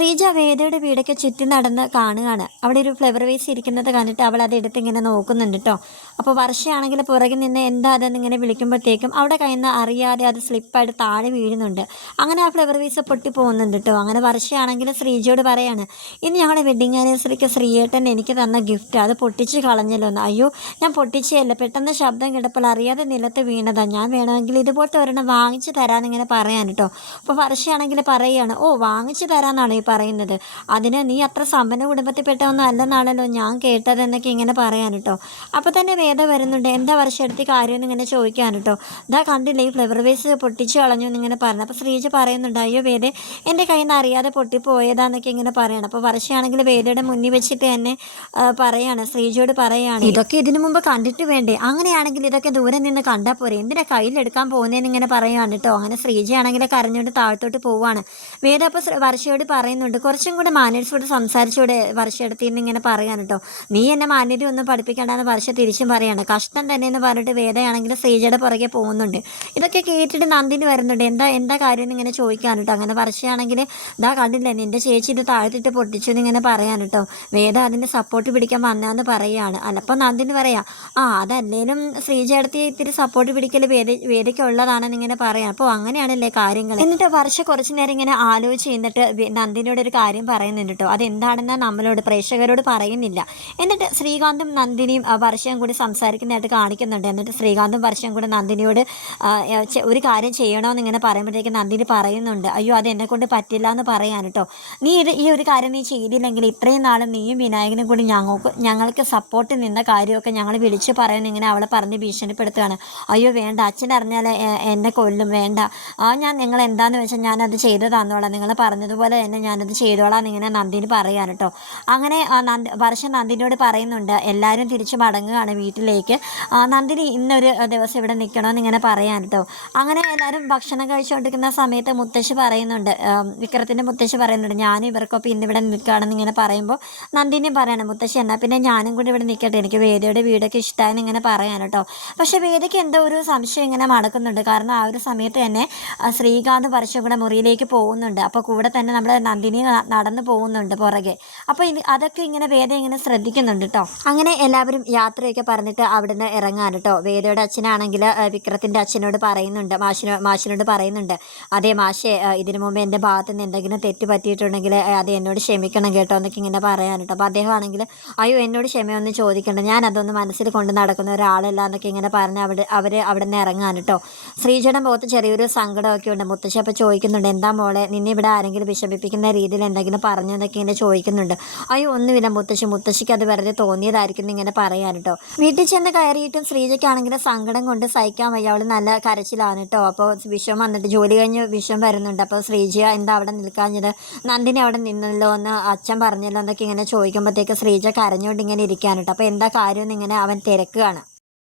ശ്രീജ വേദയുടെ വീടൊക്കെ ചുറ്റി നടന്ന് കാണുകയാണ്. അവിടെ ഒരു ഫ്ലവർ വേസ് ഇരിക്കുന്നത് കണ്ടിട്ട് അവൾ അത് എടുത്ത് ഇങ്ങനെ നോക്കുന്നുണ്ട് കേട്ടോ അപ്പോൾ വർഷയാണെങ്കിൽ പുറകിൽ നിന്ന് എന്താ അതെന്ന് ഇങ്ങനെ വിളിക്കുമ്പോഴത്തേക്കും അവിടെ കയ്യിൽ നിന്ന് അറിയാതെ അത് സ്ലിപ്പായിട്ട് താഴെ വീഴുന്നുണ്ട്. അങ്ങനെ ആ ഫ്ലവർ വേസ് പൊട്ടി പോകുന്നുണ്ട് കേട്ടോ അങ്ങനെ വർഷയാണെങ്കിൽ ശ്രീജയോട് പറയാണ് ഇന്ന് ഞങ്ങളുടെ വെഡിങ് ആനിവേഴ്സറിക്ക് ശ്രീയേട്ടൻ എനിക്ക് തന്ന ഗിഫ്റ്റ് അത് പൊട്ടിച്ച് കളഞ്ഞല്ലോ എന്ന്. അയ്യോ ഞാൻ പൊട്ടിച്ചേയല്ല പെട്ടെന്ന് ശബ്ദം കിടപ്പോൾ അറിയാതെ നിലത്ത് വീണതാണ് ഞാൻ വേണമെങ്കിൽ ഇതുപോലത്തെ ഒരെണ്ണം വാങ്ങിച്ചു തരാമെന്ന് ഇങ്ങനെ പറയാൻ കേട്ടോ അപ്പോൾ വർഷയാണെങ്കിൽ പറയുകയാണ് ഓ വാങ്ങിച്ചു തരാമെന്നാണ് പറയുന്നത്. അതിന് നീ അത്ര സമ്പന്ന കുടുംബത്തിൽപ്പെട്ടതൊന്നും അല്ലെന്നാണല്ലോ ഞാൻ കേട്ടതെന്നൊക്കെ ഇങ്ങനെ പറയാൻ കേട്ടോ. അപ്പോൾ തന്നെ വേദ വരുന്നുണ്ട്. എന്താ വർഷം എടുത്ത് കാര്യമെന്ന് ഇങ്ങനെ ചോദിക്കാൻ കേട്ടോ. ഇതാ കണ്ടില്ലേ ഈ ഫ്ലവർ വേസ് പൊട്ടിച്ച് കളഞ്ഞു എന്നിങ്ങനെ പറഞ്ഞു. അപ്പോൾ ശ്രീജ പറയുന്നുണ്ട് അയ്യോ വേദ എന്റെ കയ്യിൽ നിന്ന് അറിയാതെ പൊട്ടിപ്പോയതാന്നൊക്കെ ഇങ്ങനെ പറയണം. അപ്പോൾ വർഷയാണെങ്കിൽ വേദയുടെ മുന്നിൽ വെച്ചിട്ട് തന്നെ പറയാണ് ശ്രീജയോട് പറയാണ്. ഇതൊക്കെ ഇതിനു മുമ്പ് കണ്ടിട്ട് വേണ്ടേ? അങ്ങനെയാണെങ്കിൽ ഇതൊക്കെ ദൂരെ നിന്ന് കണ്ടാൽ പോരെ. എന്തിനാ കയ്യിലെടുക്കാൻ പോകുന്നതെന്ന് ഇങ്ങനെ പറയുകയാണ് കേട്ടോ. അങ്ങനെ ശ്രീജയാണെങ്കിൽ കരഞ്ഞുകൊണ്ട് താഴത്തോട്ട് പോവാണ്. വേദ അപ്പോൾ വർഷയോട് പറയുന്നുണ്ട്. കുറച്ചും കൂടെ മാനേഴ്സോട് സംസാരിച്ചൂടെ വർഷയെടുത്ത് ഇന്ന് ഇങ്ങനെ പറയാൻ കേട്ടോ നീ എന്നെ മാന്യത ഒന്നും പഠിപ്പിക്കേണ്ടെന്ന് വർഷ തിരിച്ചും പറയാണ്. കഷ്ടം തന്നെ എന്ന് പറഞ്ഞിട്ട് വേദയാണെങ്കിൽ ശ്രീജയുടെ പുറകെ പോകുന്നുണ്ട്. ഇതൊക്കെ കേട്ടിട്ട് നന്ദിനി വരുന്നുണ്ട്. എന്താ എന്താ കാര്യം എന്ന് ഇങ്ങനെ ചോദിക്കാൻ കേട്ടോ അങ്ങനെ വർഷയാണെങ്കിൽ ഇതാ കണ്ടില്ലേ നിന്റെ ചേച്ചി ഇത് താഴ്ത്തിട്ട് പൊട്ടിച്ചു ഇങ്ങനെ പറയാൻ കേട്ടോ വേദ അതിന്റെ സപ്പോർട്ട് പിടിക്കാൻ വന്നാന്ന് പറയുകയാണ് അല്ലപ്പോൾ നന്ദിനി പറയാം ആ അതല്ലേലും ശ്രീജയടത്തി ഇത്തിരി സപ്പോർട്ട് പിടിക്കൽ വേദ വേദയ്ക്കുള്ളതാണെന്ന് ഇങ്ങനെ പറയാം. അപ്പോൾ അങ്ങനെയാണല്ലേ കാര്യങ്ങൾ എന്നിട്ട് വർഷ കുറച്ച് നേരം ഇങ്ങനെ ആലോചിച്ച് ചെയ്തിട്ട് വി- നന്ദിനിയോട് ഒരു കാര്യം പറയുന്നുണ്ട് കേട്ടോ. അതെന്താണെന്ന് നമ്മളോട് പ്രേക്ഷകരോട് പറയുന്നില്ല. എന്നിട്ട് ശ്രീകാന്തും നന്ദിനിയും വർഷയും കൂടി സംസാരിക്കുന്നതായിട്ട് കാണിക്കുന്നുണ്ട്. എന്നിട്ട് ശ്രീകാന്തും വർഷയും കൂടി നന്ദിനിയോട് ഒരു കാര്യം ചെയ്യണമെന്ന് ഇങ്ങനെ പറയുമ്പോഴത്തേക്ക് നന്ദിനി പറയുന്നുണ്ട്. അയ്യോ അത് എന്നെ കൊണ്ട് പറ്റില്ല എന്ന് പറയാൻ കേട്ടോ. നീ ഇത് ഈ ഒരു കാര്യം നീ ചെയ്തില്ലെങ്കിൽ ഇത്രയും നാളും നീയും വിനായകനും കൂടി ഞങ്ങൾക്ക് ഞങ്ങൾക്ക് സപ്പോർട്ട് നിന്ന കാര്യമൊക്കെ ഞങ്ങൾ വിളിച്ച് പറയുന്നു ഇങ്ങനെ അവളെ പറഞ്ഞ് ഭീഷണിപ്പെടുത്തുകയാണ്. അയ്യോ വേണ്ട. അച്ഛൻ അറിഞ്ഞാൽ എന്നെ കൊല്ലും. വേണ്ട. ആ ഞാൻ നിങ്ങൾ എന്താണെന്ന് വെച്ചാൽ ഞാനത് ചെയ്തു തന്നോളാം നിങ്ങൾ പറഞ്ഞതുപോലെ തന്നെ ഞാനത് ചെയ്തോളാം ഇങ്ങനെ നന്ദിനി പറയാൻ കേട്ടോ അങ്ങനെ നന്ദി വർഷം നന്ദിനിയോട് പറയുന്നുണ്ട് എല്ലാവരും തിരിച്ചു മടങ്ങുകയാണ് വീട്ടിലേക്ക്. നന്ദിനി ഇന്നൊരു ദിവസം ഇവിടെ നിൽക്കണമെന്ന് ഇങ്ങനെ പറയാൻ കേട്ടോ അങ്ങനെ എല്ലാവരും ഭക്ഷണം കഴിച്ചുകൊണ്ടിരിക്കുന്ന സമയത്ത് മുത്തശ്ശി പറയുന്നുണ്ട് വിക്രത്തിന്റെ മുത്തശ്ശി പറയുന്നുണ്ട് ഞാനും ഇവർക്കൊപ്പം ഇന്ന് ഇവിടെ നിൽക്കുകയാണെന്ന് ഇങ്ങനെ പറയുമ്പോൾ നന്ദിനിയും പറയണം മുത്തശ്ശി എന്നാൽ പിന്നെ ഞാനും കൂടി ഇവിടെ നിൽക്കട്ടെ എനിക്ക് വേദയുടെ വീടൊക്കെ ഇഷ്ടമായെന്ന് ഇങ്ങനെ പറയാൻ കേട്ടോ പക്ഷേ വേദയ്ക്ക് എന്തോ ഒരു സംശയം ഇങ്ങനെ മടക്കുന്നുണ്ട്. കാരണം ആ ഒരു സമയത്ത് തന്നെ ശ്രീകാന്ത് വർഷം കൂടെ മുറിയിലേക്ക് പോകുന്നുണ്ട്. അപ്പോൾ കൂടെ തന്നെ നമ്മുടെ ന- നടന്നു പോകുന്നുണ്ട് പുറകെ. അപ്പോൾ ഇത് അതൊക്കെ ഇങ്ങനെ വേദ ഇങ്ങനെ ശ്രദ്ധിക്കുന്നുണ്ട് കേട്ടോ അങ്ങനെ എല്ലാവരും യാത്രയൊക്കെ പറഞ്ഞിട്ട് അവിടുന്ന് ഇറങ്ങാൻ കേട്ടോ വേദയുടെ അച്ഛനാണെങ്കിൽ വിക്രത്തിന്റെ അച്ഛനോട് പറയുന്നുണ്ട്. മാഷിനോ മാഷിനോട് പറയുന്നുണ്ട്. അതേ മാഷേ ഇതിനു മുമ്പ് എന്റെ ഭാഗത്ത് നിന്ന് എന്തെങ്കിലും തെറ്റ് പറ്റിയിട്ടുണ്ടെങ്കിൽ അത് എന്നോട് ക്ഷമിക്കണം കേട്ടോ എന്നൊക്കെ ഇങ്ങനെ പറയാൻ കേട്ടോ അപ്പോൾ അദ്ദേഹം ആണെങ്കിൽ അയ്യോ എന്നോട് ക്ഷമയൊന്നും ചോദിക്കണ്ട. ഞാൻ അതൊന്നും മനസ്സിൽ കൊണ്ട് നടക്കുന്ന ഒരാളല്ല എന്നൊക്കെ ഇങ്ങനെ പറഞ്ഞ് അവിടെ അവർ അവിടെ നിന്ന് ഇറങ്ങാൻ കേട്ടോ ശ്രീജയുടെ മുഖത്ത് ചെറിയൊരു സങ്കടമൊക്കെ ഉണ്ട്. മുത്തശ്ശി അപ്പോൾ ചോദിക്കുന്നുണ്ട് എന്താ മോളെ നിന്നെ ഇവിടെ ആരെങ്കിലും വിഷമിപ്പിക്കുന്ന രീതിയിൽ എന്തെങ്കിലും പറഞ്ഞു എന്നൊക്കെ ഇങ്ങനെ ചോദിക്കുന്നുണ്ട്. അയ്യോ ഒന്നുമില്ല മുത്തശ്ശി. മുത്തശ്ശിക്ക് അത് വെറുതെ തോന്നിയതായിരിക്കും ഇങ്ങനെ പറയാൻ കേട്ടോ വീട്ടിൽ ചെന്ന് കയറിയിട്ടും ശ്രീജയ്ക്കാണെങ്കിൽ സങ്കടം കൊണ്ട് സഹിക്കാൻ വയ്യ. അവൾ നല്ല കരച്ചിലാണ് കേട്ടോ അപ്പോൾ വിഷം വന്നിട്ട് ജോലി കഴിഞ്ഞ് വിഷം വരുന്നുണ്ട്. അപ്പോൾ ശ്രീജ എന്താ അവിടെ നിൽക്കാഞ്ഞത്? നന്ദിനി അവിടെ നിന്നല്ലോ എന്ന് അച്ഛൻ പറഞ്ഞല്ലോ എന്നൊക്കെ ഇങ്ങനെ ചോദിക്കുമ്പോഴത്തേക്ക് ശ്രീജ കരഞ്ഞുകൊണ്ട് ഇങ്ങനെ ഇരിക്കാൻ അപ്പോൾ എന്താ കാര്യം എന്ന് ഇങ്ങനെ അവൻ തിരക്കുകയാണ്.